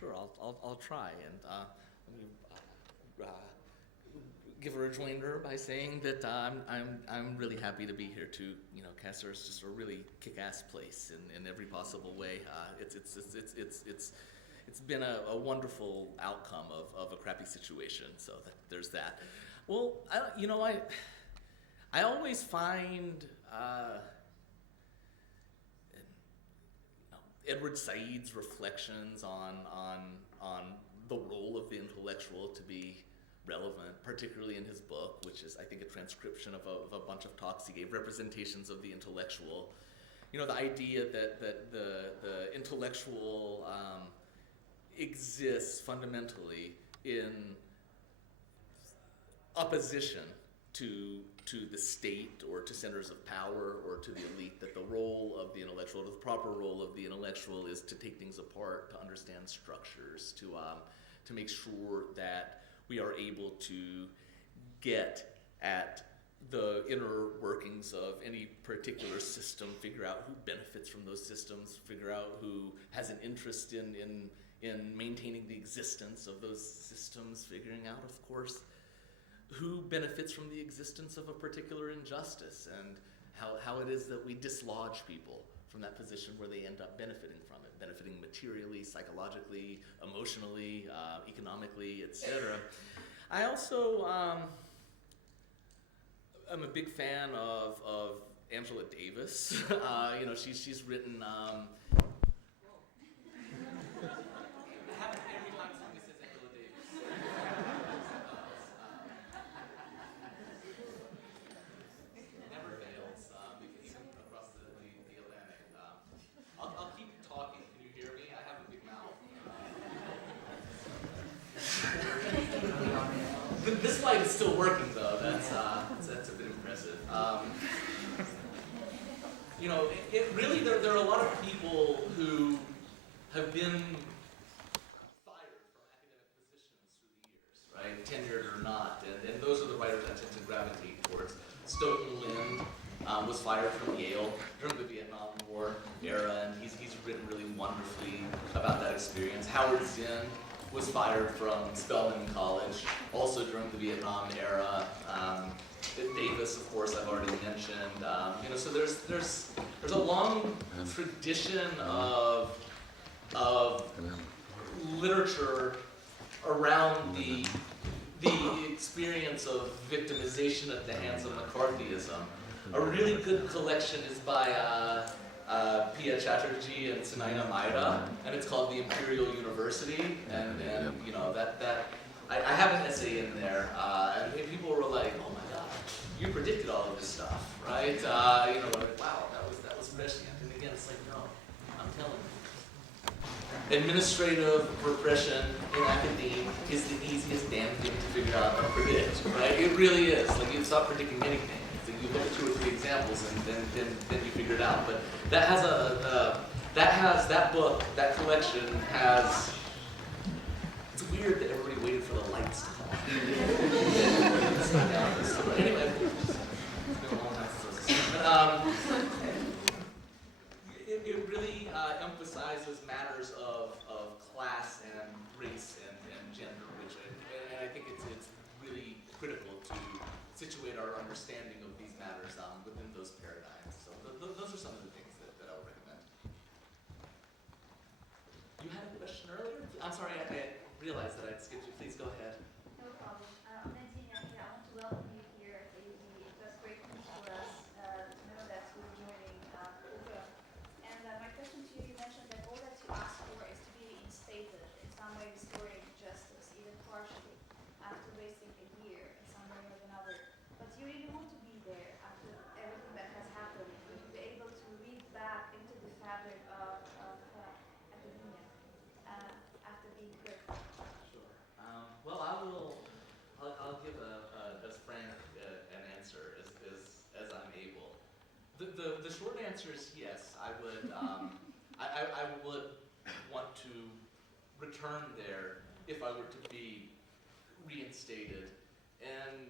sure. I'll try. And let me give a rejoinder by saying that I'm really happy to be here too. You know, CASAR is just a really kick-ass place in every possible way. It's been a wonderful outcome of a crappy situation. So there's that. Well, I always find Edward Said's reflections on the role of the intellectual to be relevant, particularly in his book, which is, I think, a transcription of a bunch of talks he gave, Representations of the Intellectual. You know, the idea that the intellectual exists fundamentally in opposition to the state or to centers of power or to the elite, that the role of the intellectual, the proper role of the intellectual is to take things apart, to understand structures, to make sure that we are able to get at the inner workings of any particular system, figure out who benefits from those systems, figure out who has an interest in maintaining the existence of those systems, figuring out, of course, who benefits from the existence of a particular injustice, and how it is that we dislodge people from that position where they end up benefiting from it, benefiting materially, psychologically, emotionally, economically, etc. I also I'm a big fan of Angela Davis. You know, she's written. This light is still working, though. That's a bit impressive. You know, it really there are a lot of people who have been fired from academic positions through the years, right? Tenured or not, and those are the writers I tend to gravitate towards. Stoughton Lynd was fired from Yale during the Vietnam War era, and he's written really wonderfully about that experience. Howard Zinn was fired from Spelman College, also during the Vietnam era. Davis, of course, I've already mentioned. You know, so there's a long tradition of literature around the experience of victimization at the hands of McCarthyism. A really good collection is by Pia Chatterjee and Sunaina Maida, and it's called The Imperial University, and you know, I have an essay in there, and people were like, oh my God, you predicted all of this stuff, right? You know, like, wow, that was prescient. And again, it's like, no, I'm telling you. Administrative repression in academia is the easiest damn thing to figure out and predict, right? It really is. Like, you stop predicting anything. You look at 2 or 3 examples and then you figure it out. But that book, that collection has. It's weird that everybody waited for the lights to come on. Anyway, it's been a long time since I was a student. It really emphasizes matters of class and race and gender, which I think it's really critical to situate our understanding of these matters within those paradigms. So those are some of the things that I would recommend. You had a question earlier? I'm sorry, I realized that I'd skipped you. Please go ahead. No problem. Nadine, I want to welcome you here at AUD. It was great news for us to know that you were joining CASAR. And my question to you, you mentioned that all that you ask for is to be reinstated, in some way restoring justice, even partially, after wasting a year in some way or another. But you really want to be there after everything that has happened, to be able to read back into the fabric of academia after being hurt. Sure. Well, I'll give as frank an answer as I'm able. The short answer is yes. I would I would want to return there if I were to be reinstated. And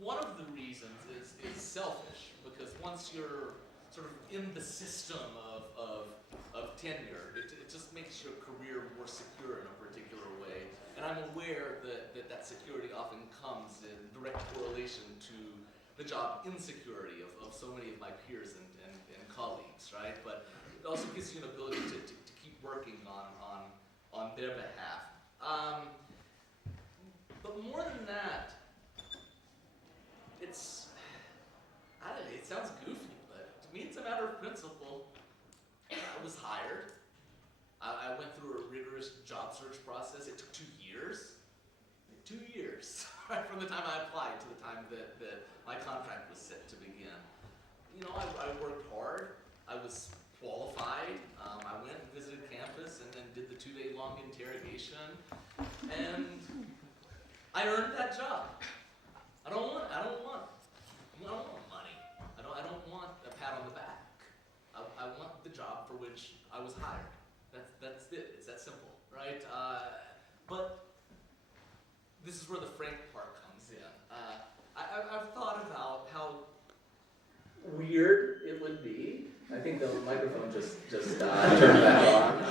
one of the reasons is selfish, because once you're sort of in the system of tenure, it just makes your career more more secure in a particular way. And I'm aware that security often comes in direct correlation to the job insecurity of so many of my peers and colleagues, right? But it also gives you an ability to keep working on their behalf. But more than that, it sounds goofy, but to me it's a matter of principle. I was hired. I went through a rigorous job search process. It took 2 years. 2 years, right, from the time I applied to the time that my contract was set to begin. You know, I worked hard. I was qualified. I went and visited campus and then did the 2-day-long interrogation. And I earned that job. I don't want money. I don't want a pat on the back. I want the job for which I was hired. That's it. It's that simple, right? But this is where the frank part comes in. I've thought about how weird it would be. I think the microphone just turned back on.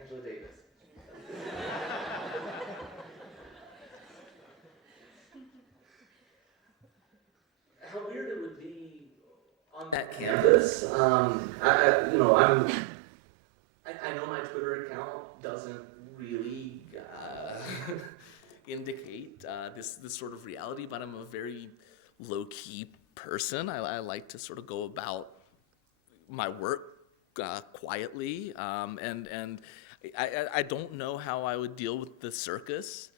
Angela Davis. How weird it would be on that campus. I know my Twitter account doesn't really indicate this sort of reality, but I'm a very low-key person. I like to sort of go about my work quietly, and I don't know how I would deal with the circus,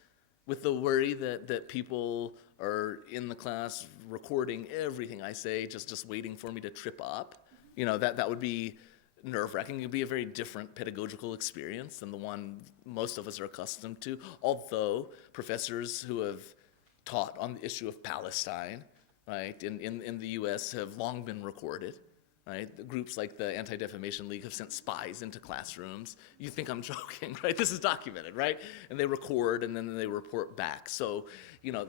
with the worry that people are in the class recording everything I say, just waiting for me to trip up. You know, that would be nerve-wracking. It would be a very different pedagogical experience than the one most of us are accustomed to, although professors who have taught on the issue of Palestine, right, in the U.S. have long been recorded, right? Groups like the Anti-Defamation League have sent spies into classrooms. You think I'm joking, right? This is documented, right? And they record and then they report back. So, you know,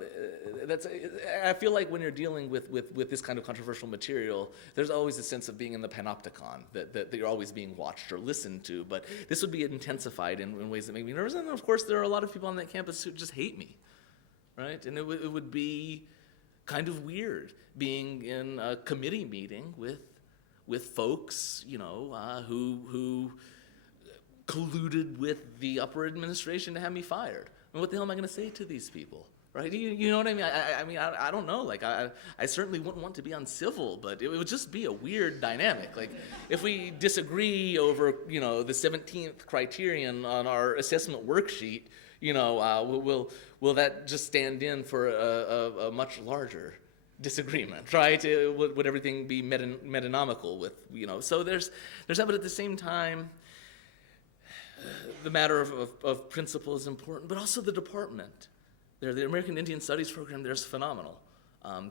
I feel like when you're dealing with this kind of controversial material, there's always a sense of being in the panopticon, that you're always being watched or listened to. But this would be intensified in ways that make me nervous. And of course, there are a lot of people on that campus who just hate me, right? And it would be kind of weird being in a committee meeting with folks, you know, who colluded with the upper administration to have me fired. I mean, what the hell am I going to say to these people, right? You know what I mean? I don't know. Like, I certainly wouldn't want to be Uncivil, but it would just be a weird dynamic. Like, if we disagree over, you know, the 17th criterion on our assessment worksheet, you know, will that just stand in for a much larger disagreement, right? Would everything be metanomical with, you know? So there's that, but at the same time, the matter of principle is important, but also the department. The American Indian Studies program there's phenomenal.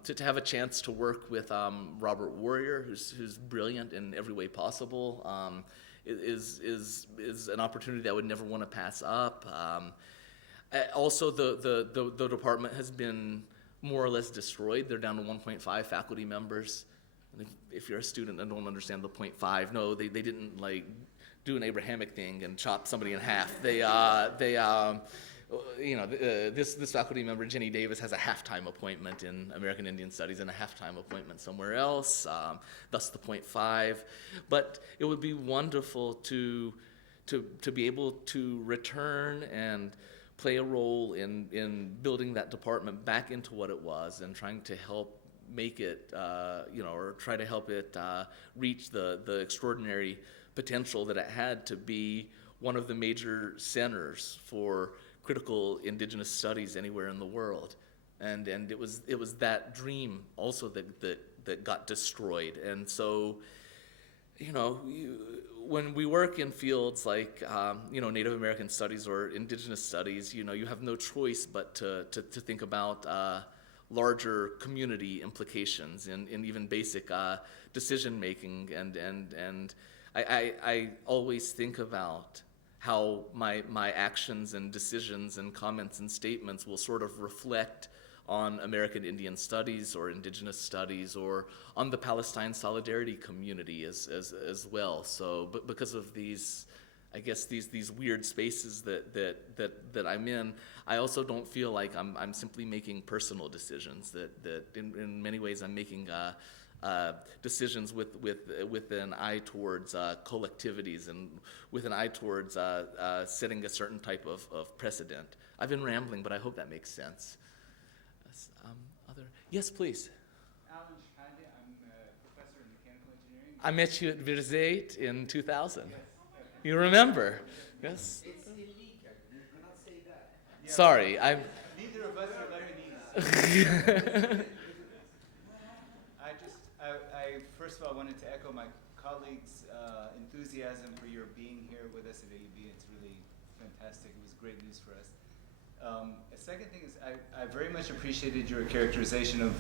To have a chance to work with Robert Warrior, who's brilliant in every way possible, is an opportunity that I would never want to pass up. Also, the department has been more or less destroyed. They're down to 1.5 faculty members. If you're a student and don't understand the 0.5, no, they didn't like do an Abrahamic thing and chop somebody in half. This faculty member, Jenny Davis, has a half-time appointment in American Indian Studies and a half-time appointment somewhere else, thus the 0.5. But it would be wonderful to be able to return and play a role in building that department back into what it was and trying to help make it, or try to help it reach the extraordinary potential that it had to be one of the major centers for critical indigenous studies anywhere in the world. And it was that dream also that got destroyed. And so, you know, when we work in fields like, Native American studies or indigenous studies, you know, you have no choice but to think about larger community implications in even basic decision making. And I always think about how my actions and decisions and comments and statements will sort of reflect on American Indian studies or indigenous studies or on the Palestine solidarity community as well. So, but because of these, I guess these weird spaces that I'm in, I also don't feel like I'm simply making personal decisions. That in many ways I'm making decisions with an eye towards collectivities and with an eye towards setting a certain type of precedent. I've been rambling, but I hope that makes sense. Yes, please. Alan Shkande, I'm a professor in mechanical engineering. I met you at Verzeit in 2000. Yes. You remember? Yes. It's illegal. You cannot say that. Yeah. Sorry, I'm. Neither of us are Lebanese. I first of all wanted to echo my colleagues' enthusiasm for your being here with us at AUB. It's really fantastic. It was great news for us. A second thing is I very much appreciated your characterization of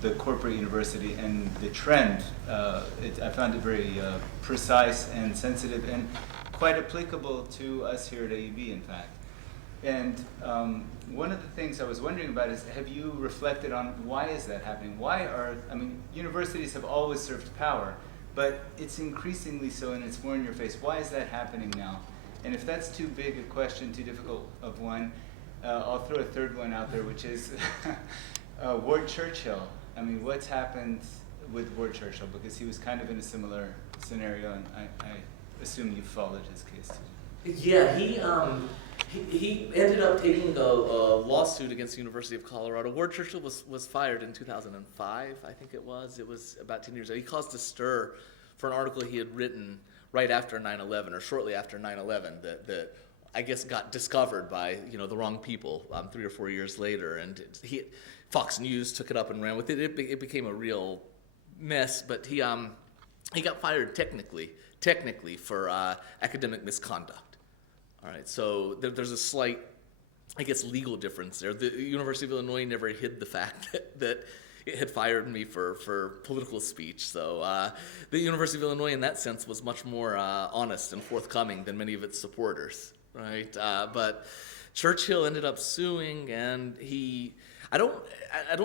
the corporate university and the trend. I found it very precise and sensitive and quite applicable to us here at AUB, in fact. And one of the things I was wondering about is, have you reflected on why is that happening? Universities have always served power, but it's increasingly so and it's more in your face. Why is that happening now? And if that's too big a question, too difficult of one, I'll throw a third one out there, which is Ward Churchill. I mean, what's happened with Ward Churchill? Because he was kind of in a similar scenario, and I assume you followed his case too. Yeah, he ended up taking a lawsuit against the University of Colorado. Ward Churchill was fired in 2005, I think it was. It was about 10 years ago. He caused a stir for an article he had written right after 9/11 or shortly after 9/11 that I guess got discovered by the wrong people 3 or 4 years later, and Fox News took it up and ran with it. It became a real mess, but he got fired technically for academic misconduct. All right, so there's a slight, I guess, legal difference there. The University of Illinois never hid the fact that it had fired me for political speech. So the University of Illinois, in that sense, was much more honest and forthcoming than many of its supporters. Right, but Churchill ended up suing, and I don't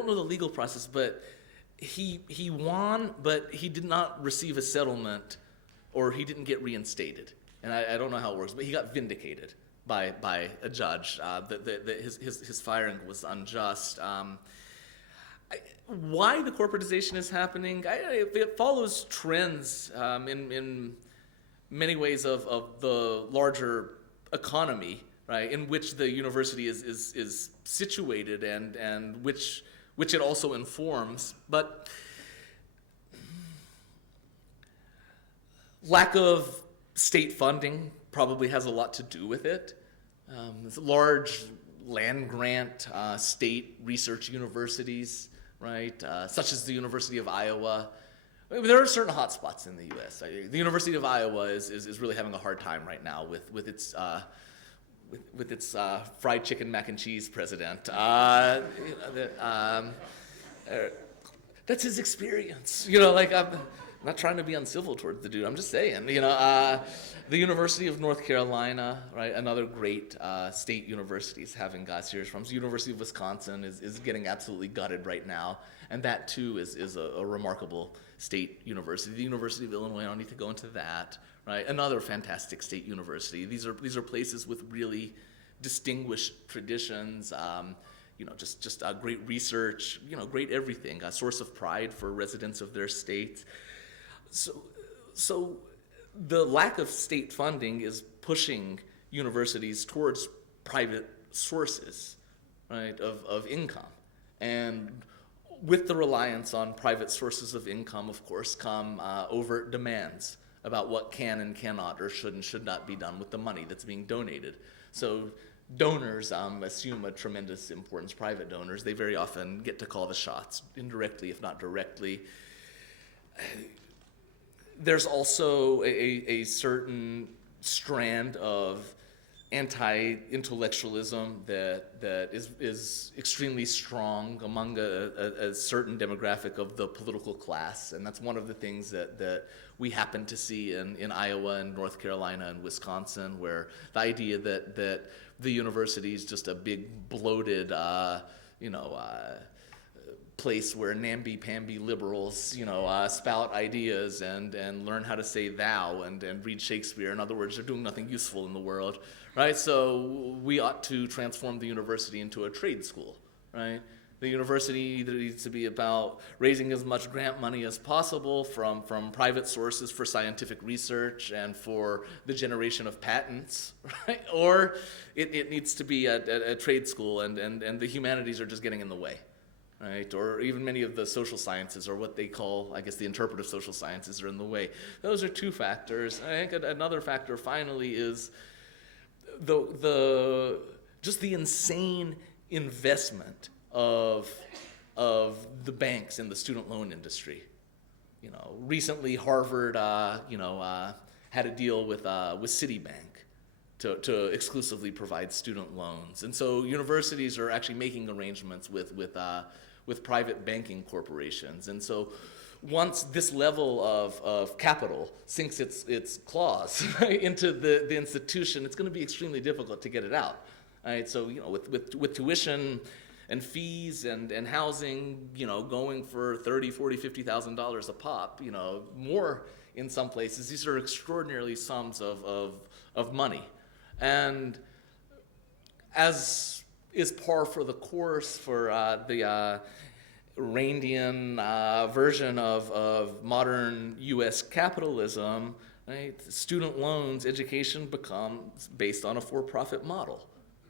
know the legal process, but he won, but he did not receive a settlement, or he didn't get reinstated, and I don't know how it works, but he got vindicated by a judge that his firing was unjust. Why the corporatization is happening? It follows trends in many ways of the larger economy, right, in which the university is situated and which it also informs, but lack of state funding probably has a lot to do with it. It's large land grant state research universities, right, such as the University of Iowa. There are certain hotspots in the U.S. The University of Iowa is really having a hard time right now with its fried chicken mac and cheese president. That's his experience. I'm not trying to be uncivil towards the dude. I'm just saying. The University of North Carolina, right, another great state university, is having serious problems. The University of Wisconsin is getting absolutely gutted right now, and that too is a remarkable state university. The University of Illinois, I don't need to go into that, right? Another fantastic state university. These are places with really distinguished traditions, just great research, great everything, a source of pride for residents of their states. So the lack of state funding is pushing universities towards private sources, right, of income. And with the reliance on private sources of income, of course, come overt demands about what can and cannot or should and should not be done with the money that's being donated. So donors assume a tremendous importance, private donors. They very often get to call the shots, indirectly, if not directly. There's also a certain strand of anti-intellectualism that is extremely strong among a certain demographic of the political class, and that's one of the things that we happen to see in Iowa and North Carolina and Wisconsin, where the idea that the university is just a big bloated place where namby-pamby liberals, spout ideas and learn how to say thou and read Shakespeare. In other words, they're doing nothing useful in the world, right? So we ought to transform the university into a trade school, right? The university either needs to be about raising as much grant money as possible from private sources for scientific research and for the generation of patents, right? Or it needs to be a trade school and the humanities are just getting in the way. Right, or even many of the social sciences, or what they call, I guess, the interpretive social sciences, are in the way. Those are two factors. I think another factor, finally, is just the insane investment of the banks in the student loan industry. Recently Harvard, had a deal with Citibank to exclusively provide student loans, and so universities are actually making arrangements with private banking corporations. And so once this level of capital sinks its claws into the institution, it's going to be extremely difficult to get it out. Right? So with tuition and fees and housing, going for $30,000, $40,000, $50,000 a pop, more in some places, these are extraordinarily sums of money. And as is par for the course for the Randian version of modern U.S. capitalism, right? Student loans, education becomes based on a for-profit model,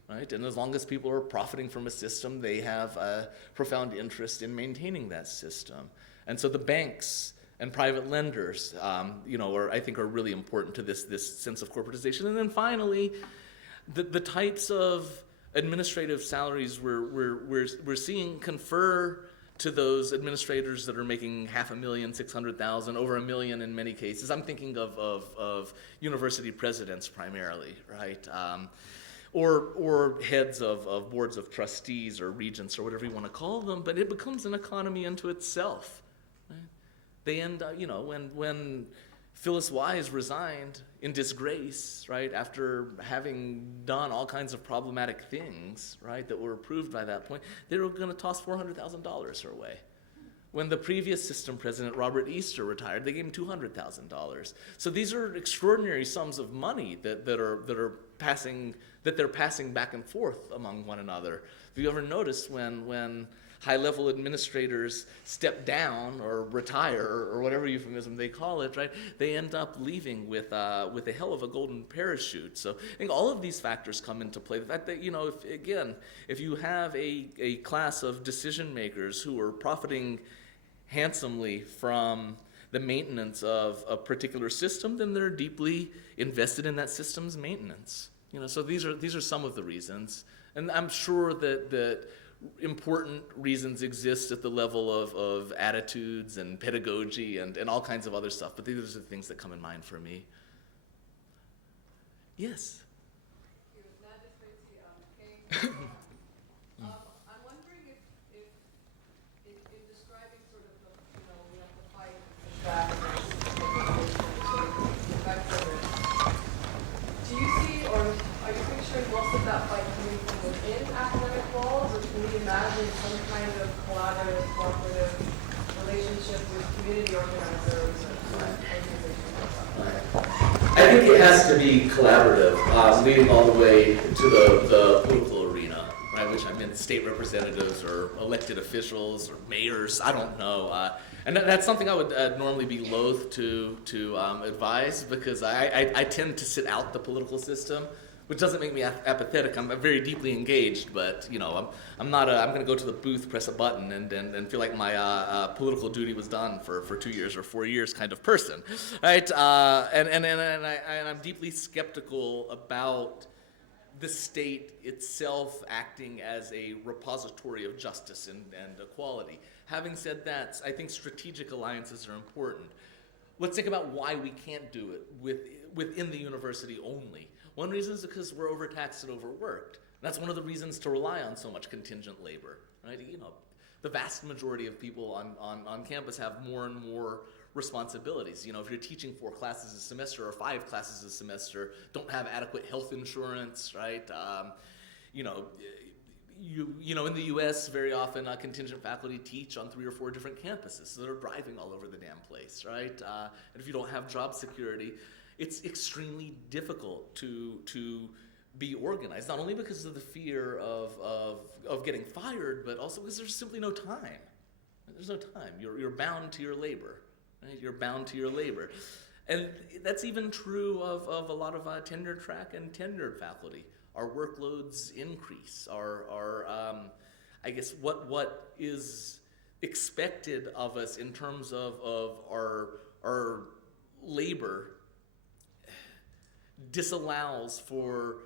right? And as long as people are profiting from a system, they have a profound interest in maintaining that system. And so the banks and private lenders, I think are really important to this sense of corporatization. And then finally, the types of administrative salaries we're seeing confer to those administrators that are making $500,000, $600,000, over $1 million in many cases. I'm thinking of university presidents primarily, right? Or heads of boards of trustees or regents or whatever you want to call them, but it becomes an economy unto itself. Right? They end up, when Phyllis Wise resigned in disgrace, right, after having done all kinds of problematic things, right, that were approved by that point, they were going to toss $400,000 her way. When the previous system president, Robert Easter, retired, they gave him $200,000. So these are extraordinary sums of money that they're passing back and forth among one another. Have you ever noticed when high-level administrators step down or retire or whatever euphemism they call it, right? They end up leaving with a hell of a golden parachute. So I think all of these factors come into play. The fact that, if you have a class of decision makers who are profiting handsomely from the maintenance of a particular system, then they're deeply invested in that system's maintenance. So these are some of the reasons, and I'm sure that important reasons exist at the level of attitudes and pedagogy and all kinds of other stuff, but these are the things that come in mind for me. Yes? I'm wondering if in describing sort of we have to fight the effects of it, do you see, or are you picturing most of that fight coming from within academic walls, or can we imagine some kind of collaborative, cooperative relationship with community organizers or organizations like that? I think it has to be collaborative, leading all the way to the political arena, right? Which I mean state representatives or elected officials or mayors, I don't know. And that's something I would normally be loath to advise, because I tend to sit out the political system, which doesn't make me apathetic. I'm very deeply engaged, but I'm not. I'm going to go to the booth, press a button, and feel like my political duty was done for 2 years or 4 years kind of person, right? And I'm deeply skeptical about the state itself acting as a repository of justice and equality. Having said that, I think strategic alliances are important. Let's think about why we can't do it within the university only. One reason is because we're overtaxed and overworked. That's one of the reasons to rely on so much contingent labor, right? The vast majority of people on campus have more and more responsibilities. If you're teaching 4 classes a semester or 5 classes a semester, don't have adequate health insurance, right? you know, in the U.S., very often contingent faculty teach on 3 or 4 different campuses, so they're driving all over the damn place, right? And if you don't have job security, it's extremely difficult to be organized, not only because of the fear of getting fired, but also because there's simply no time. There's no time. You're bound to your labor, right? You're bound to your labor. And that's even true of a lot of tenure track and tenured faculty. Our workloads increase. I guess what is expected of us in terms of our labor disallows for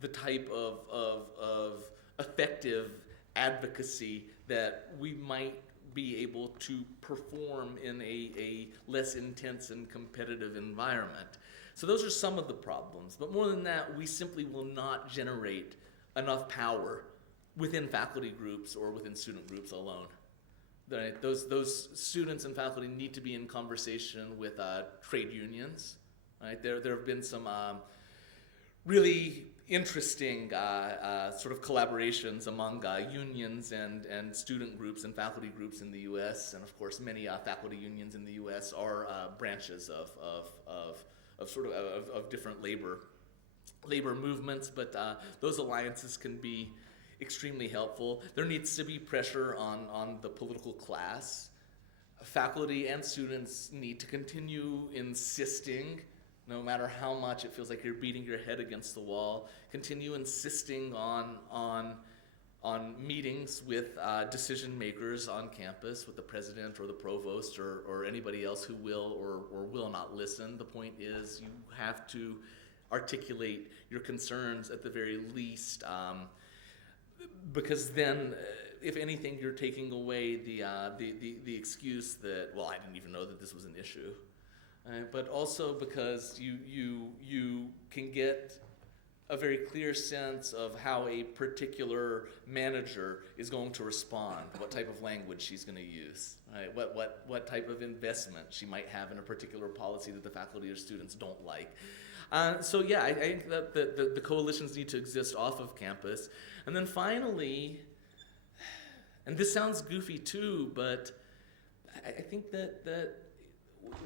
the type of effective advocacy that we might be able to perform in a less intense and competitive environment. So those are some of the problems. But more than that, we simply will not generate enough power within faculty groups or within student groups alone. Right? Those students and faculty need to be in conversation with trade unions. Right? There have been some really interesting sort of collaborations among unions and student groups and faculty groups in the U.S. And of course, many faculty unions in the U.S. are branches of different labor movements. But those alliances can be extremely helpful. There needs to be pressure on the political class. Faculty and students need to continue insisting, no matter how much it feels like you're beating your head against the wall, continue insisting on meetings with decision makers on campus, with the president or the provost or anybody else who will or will not listen. The point is you have to articulate your concerns at the very least, because then, if anything, you're taking away the excuse that, well, I didn't even know that this was an issue. But also because you can get a very clear sense of how a particular manager is going to respond, what type of language she's going to use, right? What type of investment she might have in a particular policy that the faculty or students don't like. So yeah, I think that the coalitions need to exist off of campus. And then finally, and this sounds goofy too, but I think that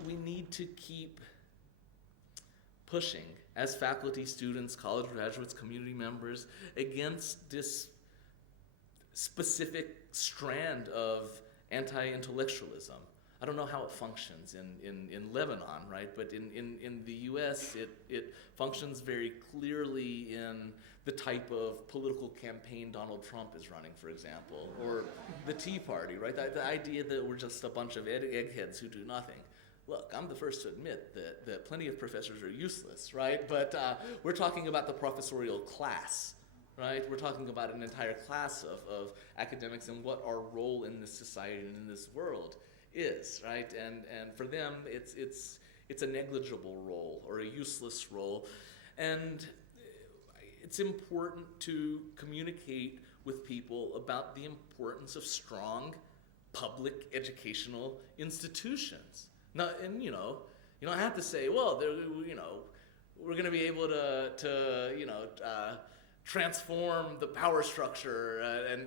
we need to keep pushing as faculty, students, college graduates, community members against this specific strand of anti-intellectualism. I don't know how it functions in Lebanon, right? But in the US, it functions very clearly in the type of political campaign Donald Trump is running, for example, or the Tea Party, right? The idea that we're just a bunch of eggheads who do nothing. Look, I'm the first to admit that plenty of professors are useless, right? But we're talking about the professorial class, right? We're talking about an entire class of academics and what our role in this society and in this world is, right? And for them, it's a negligible role or a useless role. And it's important to communicate with people about the importance of strong public educational institutions. And you don't have to say, well, we're going to be able to transform the power structure and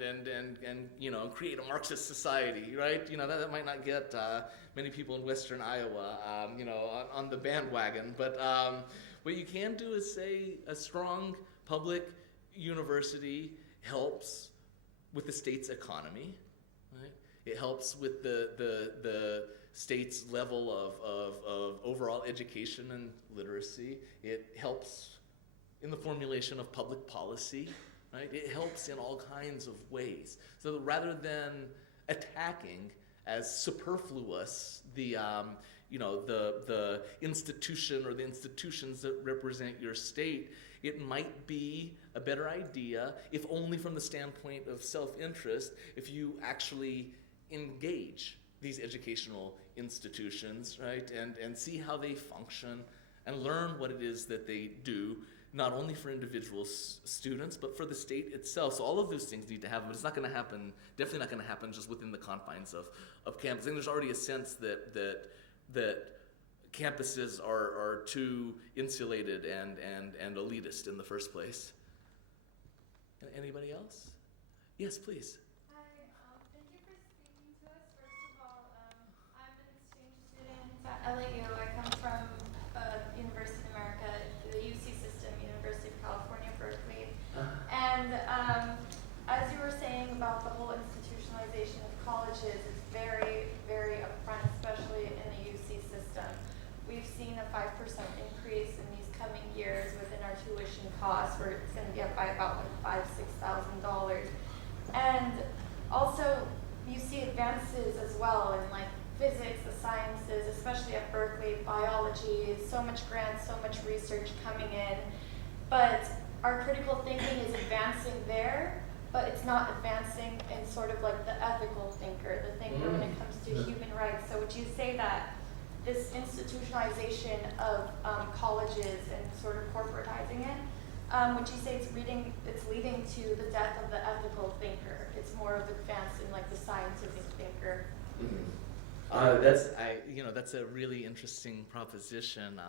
create a Marxist society, right? That might not get many people in Western Iowa, on the bandwagon. But what you can do is say a strong public university helps with the state's economy, right? It helps with the state's level of overall education and literacy. It helps in the formulation of public policy, right? It helps in all kinds of ways. So rather than attacking as superfluous the institution or the institutions that represent your state, it might be a better idea, if only from the standpoint of self-interest, if you actually engage these educational institutions, right, and see how they function and learn what it is that they do, not only for individual students, but for the state itself. So all of those things need to happen, but it's not going to happen, definitely not going to happen just within the confines of campus. I think there's already a sense that campuses are too insulated and elitist in the first place. Anybody else? Yes, please. Hi, thank you for speaking to us. First of all, I'm an exchange student at LAU. I come from University of America, the UC system, University of California, Berkeley. And as you were saying about the whole institutionalization of colleges, it's very, very upfront, especially in the UC system. We've seen a 5% increase in these coming years within our tuition costs, where it's going to be up by about like $5,000–6,000. And also, you see advances as well in like physics, the sciences, especially at Berkeley, biology, so much grants, so much research coming in. But our critical thinking is advancing there, but it's not advancing in sort of like the ethical thinker, the thinker when it comes to human rights. So would you say that this institutionalization of colleges and sort of corporatizing it, would you say it's leading to the death of the ethical thinker? It's more of advancing like the scientific thinker. That's a really interesting proposition.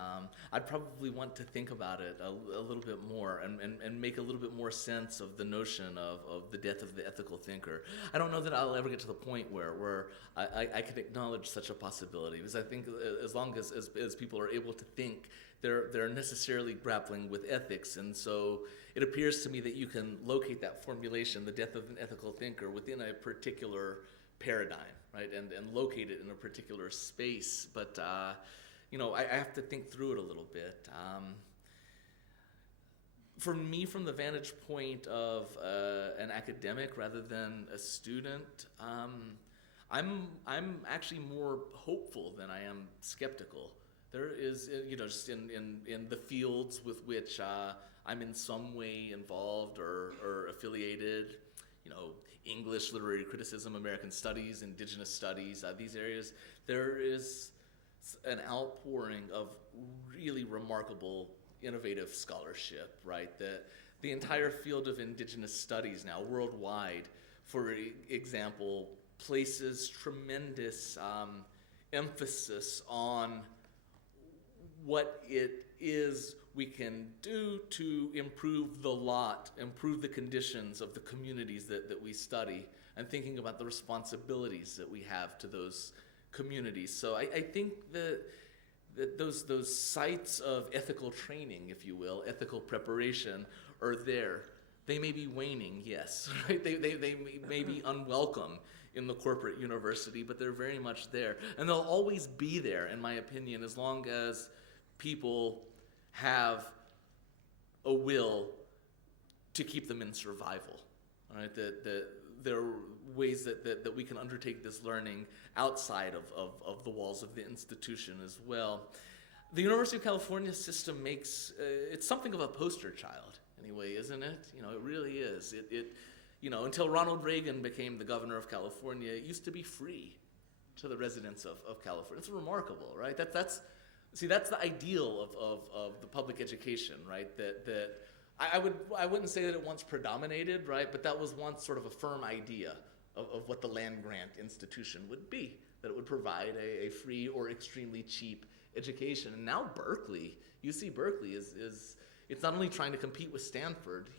I'd probably want to think about it a little bit more and make a little bit more sense of the notion of the death of the ethical thinker. I don't know that I'll ever get to the point where I can acknowledge such a possibility, because I think as long as people are able to think, they're necessarily grappling with ethics, and so it appears to me that you can locate that formulation, the death of an ethical thinker, within a particular paradigm, right, and locate it in a particular space. But I have to think through it a little bit. For me, from the vantage point of an academic rather than a student, I'm actually more hopeful than I am skeptical. There is, just in the fields with which I'm in some way involved or affiliated, English, literary criticism, American studies, indigenous studies, these areas, there is an outpouring of really remarkable, innovative scholarship, right? The entire field of indigenous studies now worldwide, for example, places tremendous emphasis on what it is we can do to improve the conditions of the communities that we study, and thinking about the responsibilities that we have to those communities. So I think that those sites of ethical training, if you will, ethical preparation, are there. They may be waning, yes, right? They may be unwelcome in the corporate university, but they're very much there. And they'll always be there, in my opinion, as long as people have a will to keep them in survival. All right, that there are ways that we can undertake this learning outside of the walls of the institution as well. The University of California system makes it's something of a poster child, anyway, isn't it? It really is. Until Ronald Reagan became the governor of California, it used to be free to the residents of California. It's remarkable, right? That's the ideal of the public education, right? That I wouldn't say that it once predominated, right? But that was once sort of a firm idea of what the land grant institution would be, that it would provide a free or extremely cheap education. And now Berkeley, UC Berkeley is it's not only trying to compete with Stanford,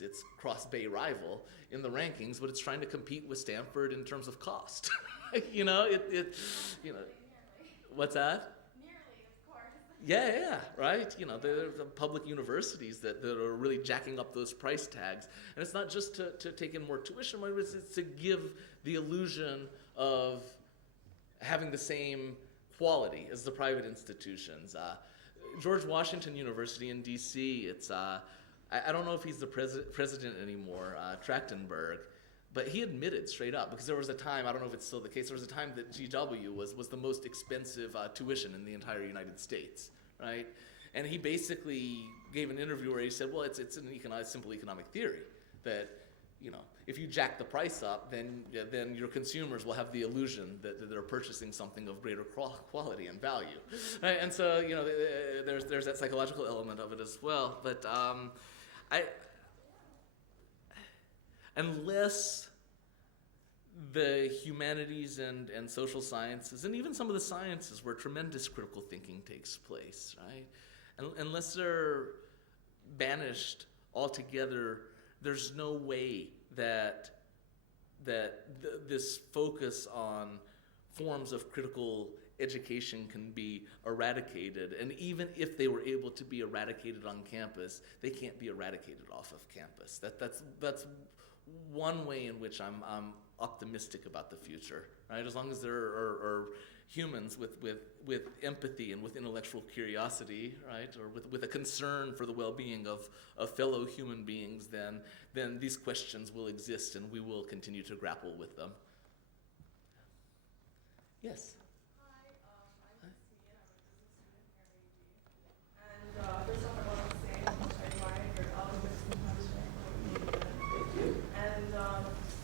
its cross-Bay rival in the rankings, but it's trying to compete with Stanford in terms of cost. What's that? Yeah, right. The public universities that are really jacking up those price tags. And it's not just to take in more tuition, but it's to give the illusion of having the same quality as the private institutions. George Washington University in D.C., I don't know if he's the president anymore, Trachtenberg, but he admitted straight up, because there was a time, I don't know if it's still the case, there was a time that GW was the most expensive tuition in the entire United States, right? And he basically gave an interview where he said, well, it's an simple economic theory that, if you jack the price up, then your consumers will have the illusion that they're purchasing something of greater quality and value, right? And so, there's that psychological element of it as well. But unless the humanities and social sciences, and even some of the sciences where tremendous critical thinking takes place, right? Unless they're banished altogether, there's no way that this focus on forms of critical education can be eradicated, and even if they were able to be eradicated on campus, they can't be eradicated off of campus. That's one way in which I'm optimistic about the future, right? As long as there are humans with empathy and with intellectual curiosity, right, or with a concern for the well-being of fellow human beings, then these questions will exist and we will continue to grapple with them. Yes? Hi, I'm Mia. I'm a business student here at AUB. And first off, I want to say how much I admire your eloquence and passion for media. Thank you. And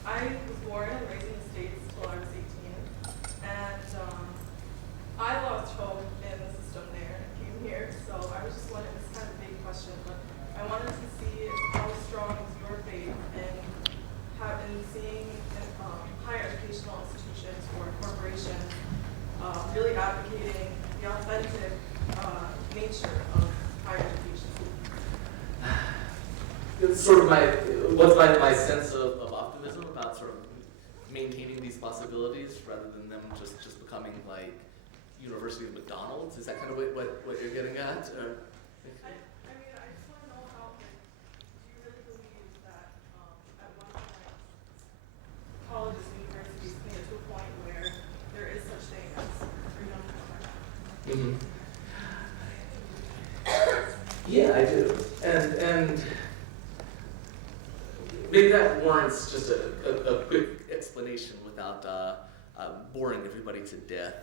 I was born and raised in the States till I was 18. And I lost hope in the system there and came here. So I was just wondering, this is kind of a big question, but I wanted to see how strong is your faith in seeing higher educational institutions or corporations really advocating the authentic nature of higher education. It's sort of what's my sense of optimism about sort of maintaining these possibilities rather than them just becoming like University of McDonald's. Is that kind of what you're getting at? Or? I mean, I just want to know how, do you really believe that at one point colleges and universities can get to a point where there is such thing as freedom of Mm-hmm. Yeah, I do, and maybe that warrants just a quick explanation without boring everybody to death.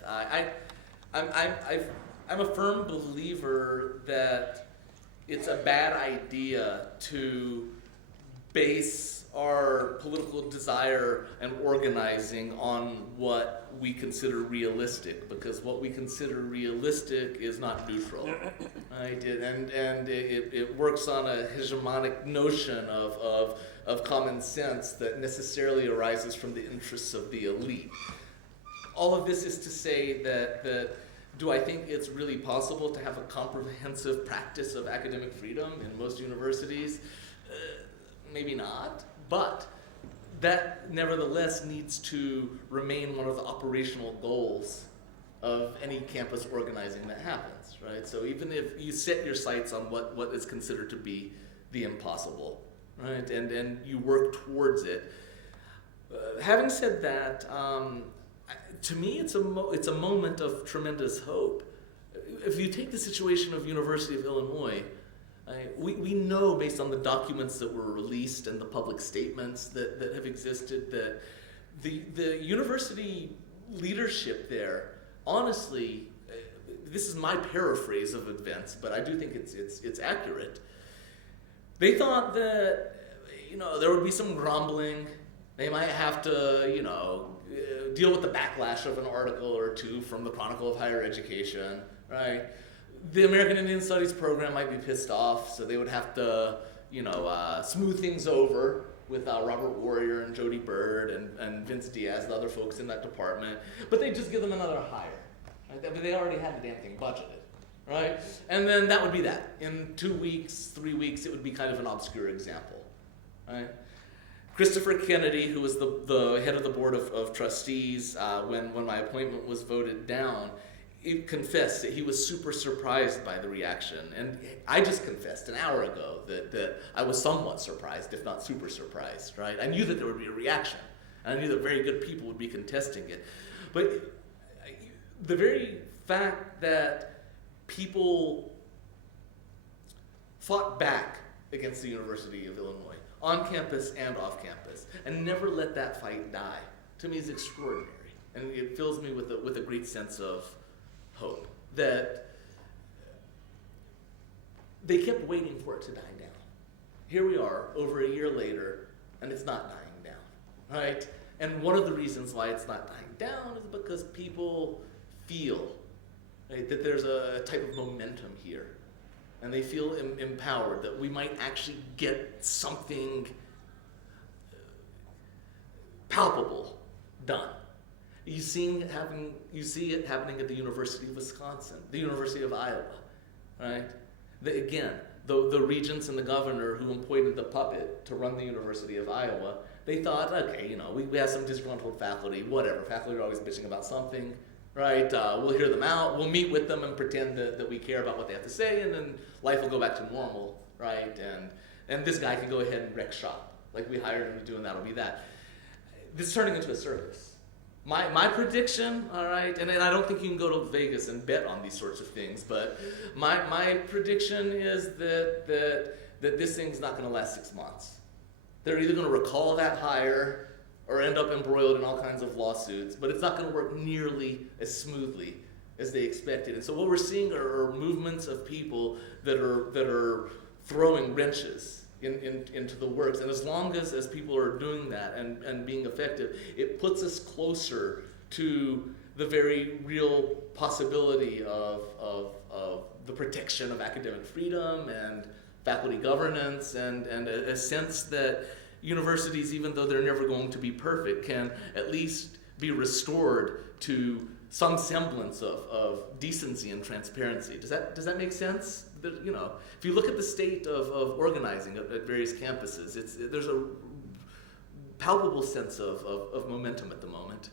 I'm a firm believer that it's a bad idea to base our political desire and organizing on what we consider realistic, because what we consider realistic is not neutral, right? And it works on a hegemonic notion of common sense that necessarily arises from the interests of the elite. All of this is to say that do I think it's really possible to have a comprehensive practice of academic freedom in most universities? Maybe not, but that nevertheless needs to remain one of the operational goals of any campus organizing that happens, right? So even if you set your sights on what is considered to be the impossible, right, and you work towards it. Having said that, to me it's a moment of tremendous hope. If you take the situation of University of Illinois, we know based on the documents that were released and the public statements that have existed that the university leadership there, honestly, this is my paraphrase of events, but I do think it's accurate. They thought that there would be some grumbling. They might have to deal with the backlash of an article or two from the Chronicle of Higher Education, right? The American Indian Studies program might be pissed off, so they would have to, smooth things over with Robert Warrior and Jody Bird and Vince Diaz, the other folks in that department. But they'd just give them another hire. Right? I mean, they already had the damn thing budgeted, right? And then that would be that. In 2 weeks, 3 weeks, it would be kind of an obscure example, right? Christopher Kennedy, who was the head of the board of trustees when my appointment was voted down, he confessed that he was super surprised by the reaction. And I just confessed an hour ago that I was somewhat surprised, if not super surprised, right? I knew that there would be a reaction. And I knew that very good people would be contesting it. But the very fact that people fought back against the University of Illinois, on campus and off campus, and never let that fight die, to me is extraordinary. And it fills me with a great sense of hope that they kept waiting for it to die down. Here we are, over a year later, and it's not dying down, right? And one of the reasons why it's not dying down is because people feel, right, that there's a type of momentum here. And they feel empowered that we might actually get something palpable done. You see it happening at the University of Wisconsin, the University of Iowa, right? The regents and the governor who appointed the puppet to run the University of Iowa they thought, okay, we have some disgruntled faculty, whatever. Faculty are always bitching about something, right? We'll hear them out, we'll meet with them and pretend that we care about what they have to say, and then life will go back to normal, right? And this guy can go ahead and wreck shop. Like, we hired him to do, and that'll be that. This is turning into a circus. My prediction, all right, and I don't think you can go to Vegas and bet on these sorts of things, but my prediction is that this thing's not going to last 6 months. They're either going to recall that hire or end up embroiled in all kinds of lawsuits, but it's not going to work nearly as smoothly as they expected. And so what we're seeing are movements of people that are throwing wrenches into the works. And as long as people are doing that and being effective, it puts us closer to the very real possibility of the protection of academic freedom and faculty governance and a sense that universities, even though they're never going to be perfect, can at least be restored to some semblance of decency and transparency. Does that make sense? If you look at the state of organizing at various campuses, there's a palpable sense of momentum at the moment.